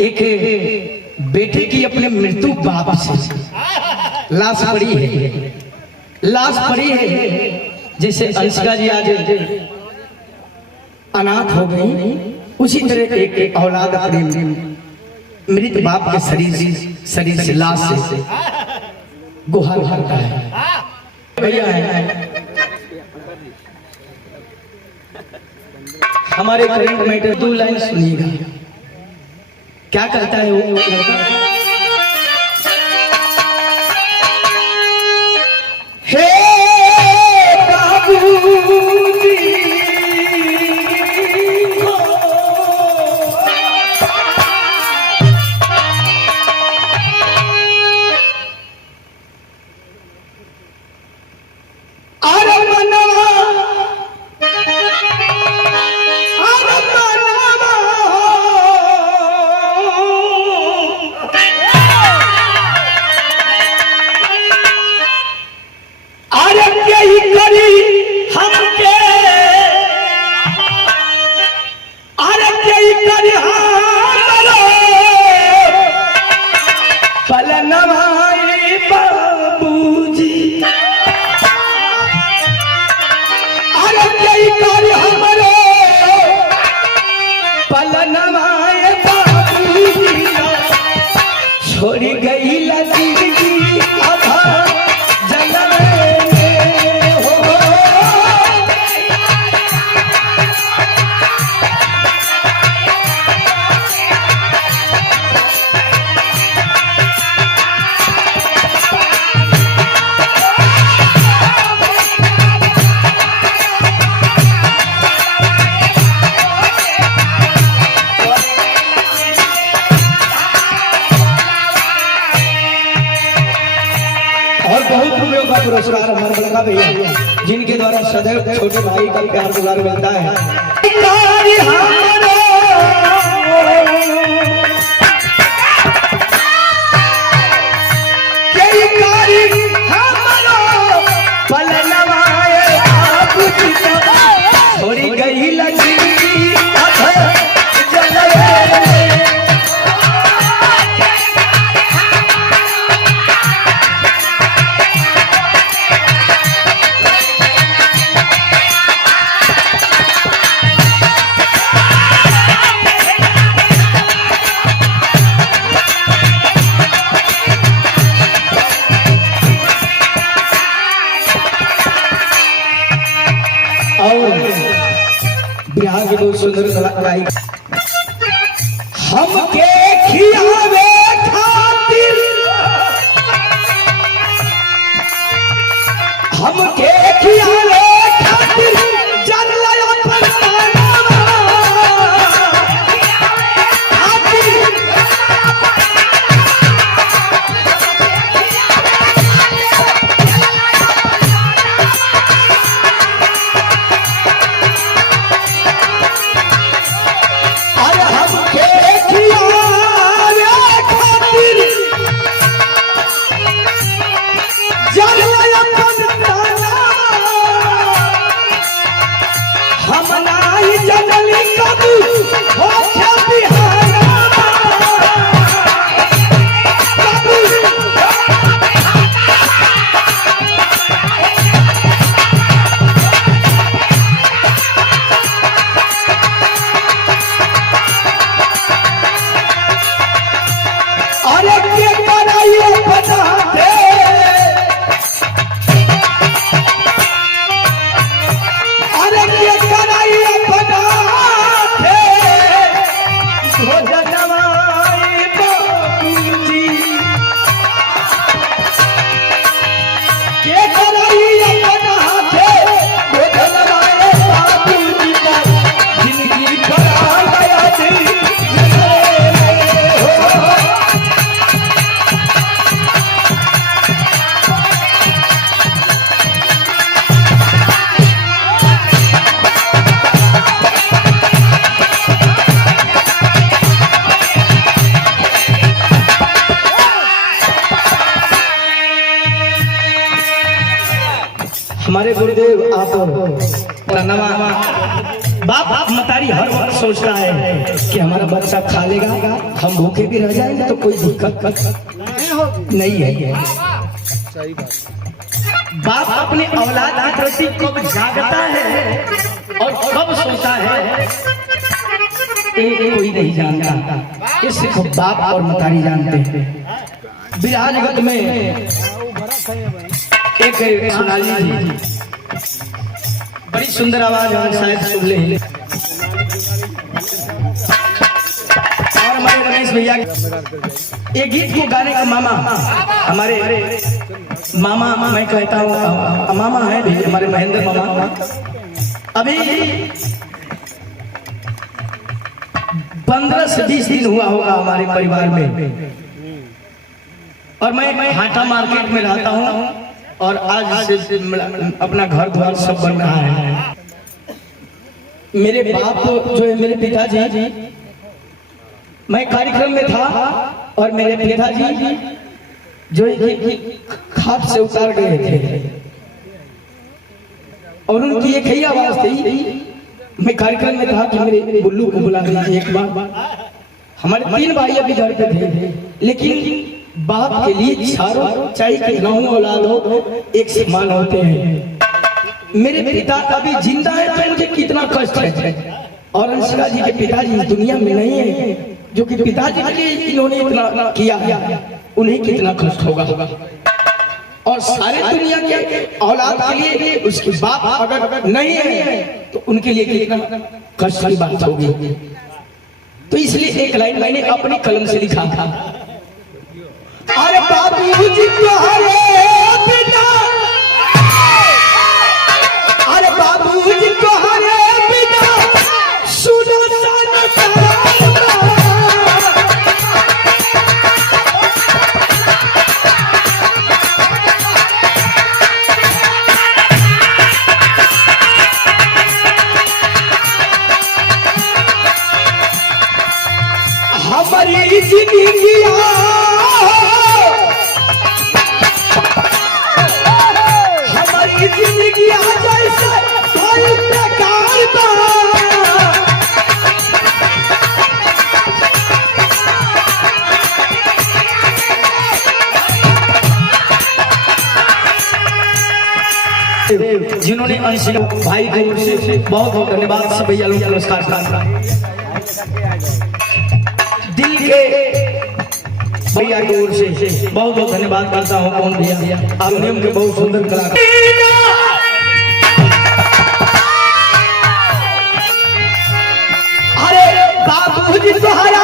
एक बेटे की अपने मृत्यु बाप से लाश पड़ी है, लाश पड़ी है। जैसे अंशिका जी आज अनाथ हो गई, उसी तरह एक औलाद अपने मृत बाप के शरीर से लाश से गुहार भरता है। भैया है हमारे करंट मैटर, 2 लाइन सुनिएगा। क्या करता है वो लड़का? हे बाबूजी छोड़ी गई लगी पुरस्कार हमारे बड़का भैया जिनके द्वारा सदैव छोटे भाई का प्यार दुलार मिलता है। छोड़ी गई लगी बिहार के बहुत सुंदर कलाकारी हम के खियावे खातिर, हम के खियावे खातिर जन लया परनामा हमारे गुरुदेव आप बाप मतारी हर वक्त सोचता है कि हमारा बच्चा खा लेगा, हम भूखे भी रह जाएंगे तो कोई दिक्कत नहीं है। बाप अपने औलाद के प्रति कब जागता है और कब सोता है कोई नहीं जानता, ये सिर्फ बाप और मतारी जानते हैं। विराह जगत में एक सोनाली जी, बड़ी सुंदर आवाज हम शायद सुन ले, और हमारे रमेश भैया एक गीत को गाने का मामा, हमारे मामा मैं कहता हूँ मामा है भी हमारे महेंद्र मामा, अभी 15 से 20 दिन हुआ होगा हमारे परिवार में, और मैं हाटा मार्केट में रहता हूँ और आज से अपना घर द्वार सब बन रहा है। मेरे बाप जो है मेरे पिताजी, मैं कार्यक्रम में था और मेरे पिताजी जो खाट से उतार गए थे और उनकी एक ही आवाज थी, मैं कार्यक्रम में था कि मेरे बुल्लू को बुला लीजिए एक बार। हमारे 3 भाई अभी घर पे थे, लेकिन बाप के लिए चारों चाहे कितनाओं औलाद हो एक समान होते हैं। मेरे पिता अभी जिंदा है तो मुझे कितना कष्ट है, और अंशिका जी के पिताजी इस दुनिया में नहीं है, जो कि पिताजी के लिए इन्होंने इतना किया, उन्हें कितना कष्ट होगा। और सारे दुनिया के औलाद के लिए उसके बाप अगर नहीं है तो उनके लिए कितना कष्ट की बात होगी। तो इसलिए एक लाइन मैंने अपनी कलम से लिखा था, अरे बाबूजी तुम्हारे पिता, अरे बाबूजी तुम्हारे पिता सुनो हमारी जिंदगी जिंदगी जैसे कोई प्रकार का, जिन्होंने अंशिका भाई को बहुत बहुत धन्यवाद, सब भैया लोग नमस्कार, दिल के भैया की ओर से बहुत बहुत धन्यवाद करता हूँ। कौन भैया आप नियम के बहुत सुंदर कलाकार। अरे बाबूजी तुम्हारा